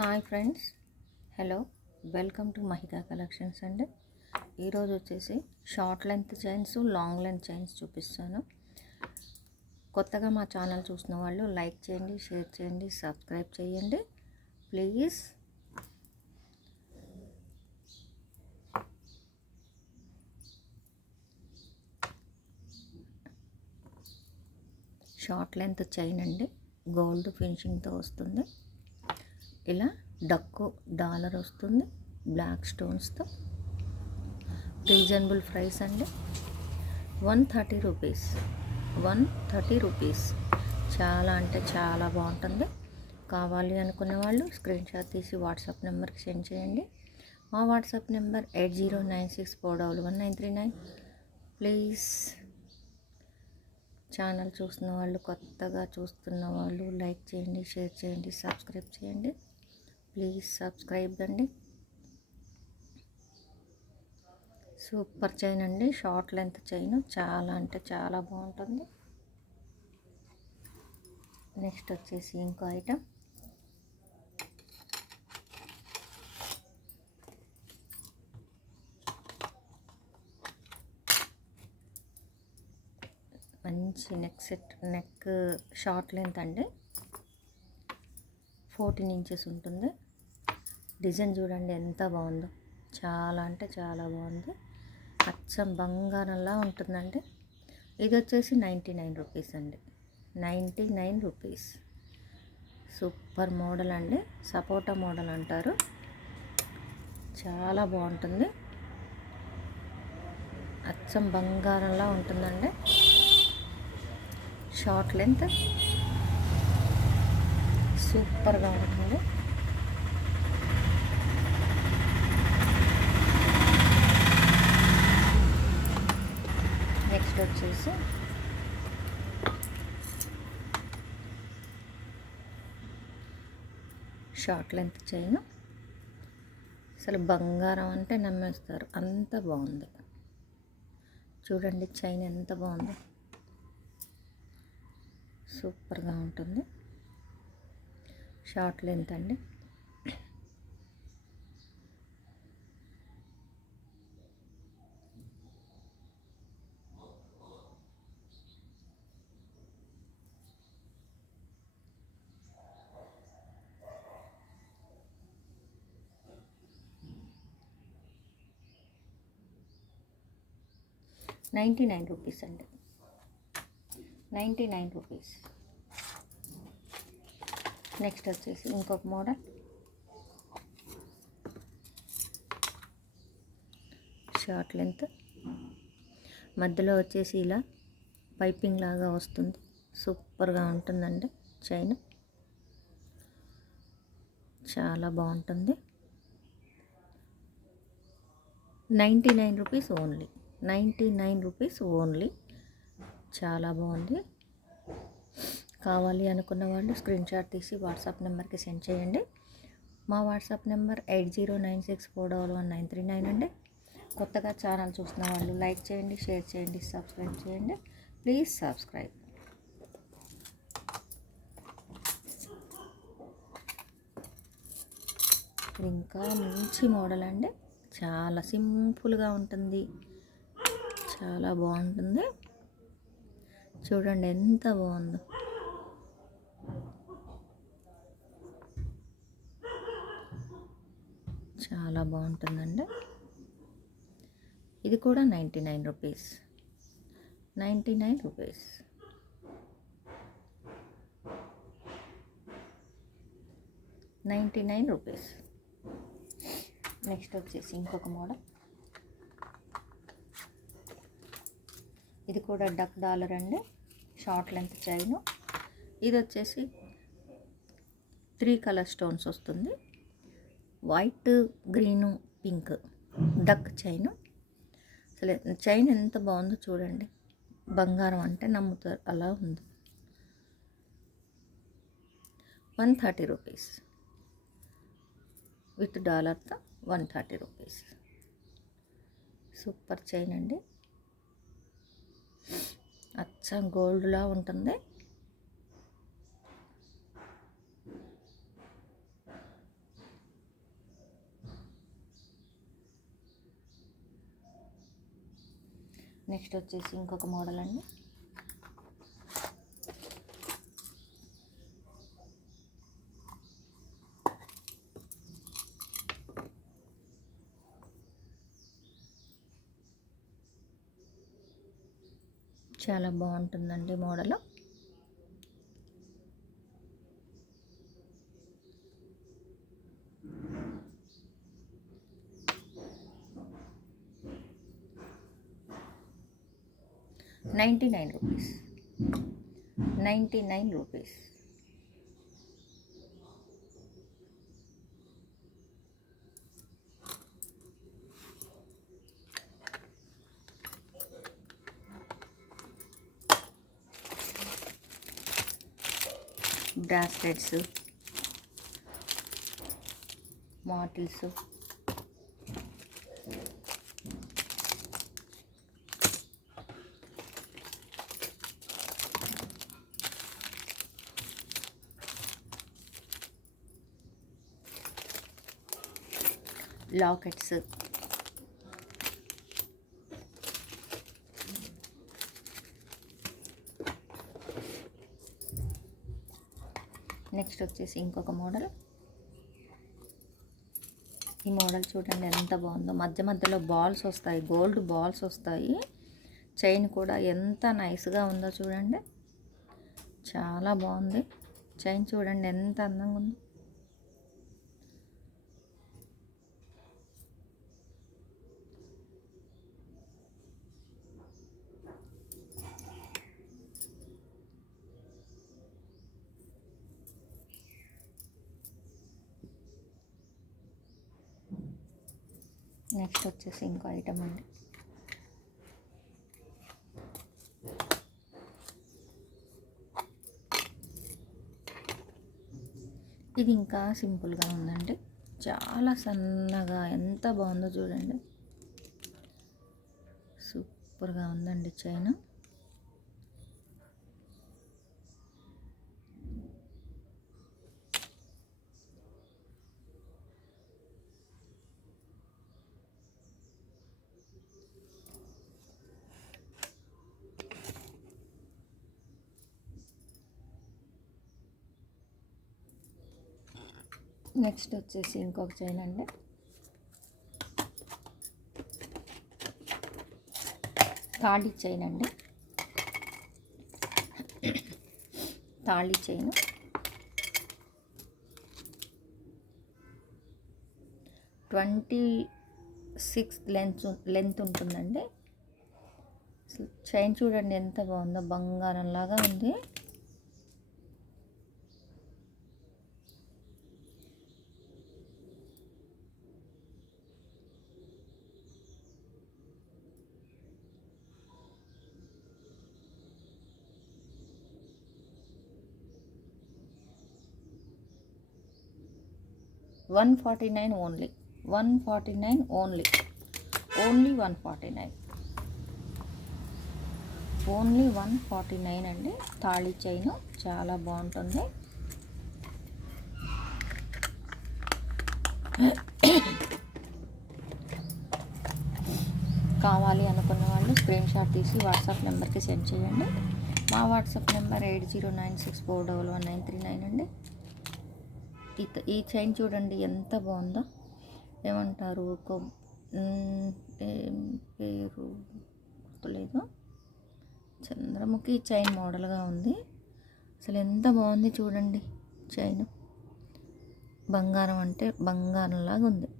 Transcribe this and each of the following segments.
Hi friends, hello, welcome to Mahika collections అండి. ఈరోజు వచ్చేసి short length chains, long length chains చూపిస్తాను. కొత్తగా మా ఛానల్ చూసిన వాళ్ళు లైక్ చేయండి, షేర్ చేయండి, సబ్స్క్రైబ్ చేయండి ప్లీజ్. షార్ట్ లెంత్ చైన్ అండి, గోల్డ్ ఫినిషింగ్తో వస్తుంది. ఇలా డక్కు డాలర్ వస్తుంది, బ్లాక్ స్టోన్స్తో. రీజనబుల్ ప్రైస్ అండి, 130 రూపీస్. 130 రూపీస్. చాలా అంటే చాలా బాగుంటుంది. కావాలి అనుకునే వాళ్ళు స్క్రీన్ షాట్ తీసి వాట్సాప్ నెంబర్కి సెండ్ చేయండి. మా వాట్సాప్ నెంబర్ 8096411939. ప్లీజ్ ఛానల్ చూస్తున్న వాళ్ళు, కొత్తగా చూస్తున్న వాళ్ళు లైక్ చేయండి, షేర్ చేయండి, సబ్స్క్రైబ్ చేయండి ప్లీజ్. సబ్స్క్రైబ్ అండి. సూపర్ చైన్ అండి, షార్ట్ లెంత్ చైన్, చాలా అంటే చాలా బాగుంటుంది. నెక్స్ట్ వచ్చేసి ఇంకో ఐటమ్, మంచి నెక్ షార్ట్ లెంత్ అండి, 14 ఇంచెస్ ఉంటుంది. డిజైన్ చూడండి ఎంత బాగుందో, చాలా అంటే చాలా బాగుంది. అచ్చం బంగారంలా ఉంటుందండి. ఇది వచ్చేసి 99 రూపీస్ అండి, 99 రూపీస్. సూపర్ మోడల్ అండి, సపోటా మోడల్ అంటారు. చాలా బాగుంటుంది, అచ్చం బంగారంలా ఉంటుందండి. షార్ట్ లెంత్ సూపర్గా ఉంటుంది. నెక్స్ట్ వచ్చేసి షార్ట్ లెంత్ చైన్, అసలు బంగారం అంటే నమ్మేస్తారు, అంత బాగుంది. చూడండి చైన్ ఎంత బాగుంది, సూపర్గా ఉంటుంది. షార్ట్ లెంత్ అండి. $99 రూపీస్ అండి, 99 రూపీస్. నెక్స్ట్ వచ్చేసి ఇంకొక మోడల్, షార్ట్ లెంత్, మధ్యలో వచ్చేసి ఇలా పైపింగ్ లాగా వస్తుంది. సూపర్గా ఉంటుందండి చైన్, చాలా బాగుంటుంది. 99 రూపీస్ ఓన్లీ, 99 రూపీస్ ఓన్లీ. చాలా బాగుంది. కావాలి అనుకున్న వాళ్ళు స్క్రీన్ షాట్ తీసి వాట్సాప్ నెంబర్కి సెండ్ చేయండి. మా వాట్సాప్ నెంబర్ 8096411939 అండి. కొత్తగా ఛానల్ చూస్తున్న వాళ్ళు లైక్ చేయండి, షేర్ చేయండి, సబ్స్క్రైబ్ చేయండి ప్లీజ్. సబ్స్క్రైబ్. ఇంకా మంచి మోడల్ అండి, చాలా సింపుల్గా ఉంటుంది, చాలా బాగుంటుంది. చూడండి ఎంత బాగుందో, చాలా బాగుంటుందండి. ఇది కూడా 99 రూపీస్, 99 రూపీస్. నెక్స్ట్ వచ్చేసి ఇంకొక మోడల్, ఇది కూడా డక్ డాలర్ అండి, షార్ట్ లెంత్ చైన్. ఇది వచ్చేసి 3 కలర్ స్టోన్స్ వస్తుంది, white, green, pink. Duck chain, అసలు చైన్ ఎంత బాగుందో చూడండి, బంగారం అంటే నమ్ముతారు అలా ఉంది. 130 రూపీస్ విత్ డాలర్తో, 130 రూపీస్. సూపర్ చైన్ అండి, అచ్చం గోల్డ్లా ఉంటుంది. నెక్స్ట్ వచ్చేసి ఇంకొక మోడల్ అండి. చాలా బాగుంటుందండి మోడల్. ₹99. ₹99. బ్రాస్లెట్స్, మాటిల్స్, లాకెట్స్, నెక్స్ట్ వచ్చేసి ఇంకొక మోడల్. ఈ మోడల్ చూడండి ఎంత బాగుందో. మధ్య మధ్యలో బాల్స్ వస్తాయి, గోల్డ్ బాల్స్ వస్తాయి. చైన్ కూడా ఎంత నైస్గా ఉందో చూడండి, చాలా బాగుంది. చైన్ చూడండి ఎంత అందంగా ఉందో. నెక్స్ట్ వచ్చేసి ఇంకో ఐటమ్ అండి. ఇది ఇంకా సింపుల్గా ఉందండి, చాలా సన్నగా ఎంత బాగుందో చూడండి. సూపర్గా ఉందండి చైన్. నెక్స్ట్ వచ్చేసి ఇంకొక చైన్ అండి. తాళి చైన్ అండి. తాళి చైన్ 26 లెంత్ ఉంటుందండి. చైన్ చూడండి ఎంత బాగుందో, బంగారం లాగా ఉంది. $149 ఓన్లీ. $149 ఓన్లీ. ఓన్లీ 149. ఓన్లీ 149 అండి. తాళి చైన్ చాలా బాగుంటుంది. కావాలి అనుకున్న వాళ్ళు స్క్రీన్ షాట్ తీసి వాట్సాప్ నెంబర్కి సెండ్ చేయండి. మా వాట్సాప్ నెంబర్ 8096411939 అండి. ఈ చైన్ చూడండి ఎంత బాగుందో. ఏమంటారు, ఏం పేరు గుర్తులేదు. చంద్రముఖి చైన్ మోడల్గా ఉంది. అసలు ఎంత బాగుంది చూడండి చైన్. బంగారం అంటే బంగారంలాగా ఉంది.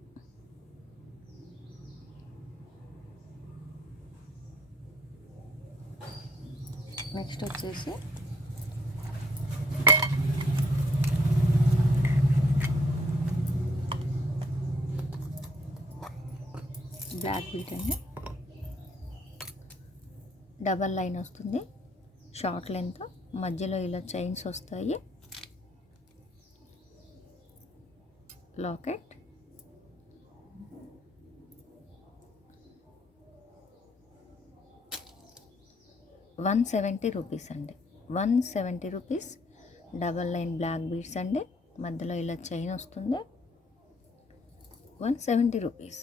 నెక్స్ట్ వచ్చేసి బ్లాక్ బీట్ అండి. డబల్ లైన్ వస్తుంది, షార్ట్ లెంత్, మధ్యలో ఇలా చైన్స్ వస్తాయి. లాకెట్, ₹170 అండి. ₹170. డబల్ లైన్ బ్లాక్ బీడ్స్ అండి, మధ్యలో ఇలా చైన్ వస్తుంది. ₹170.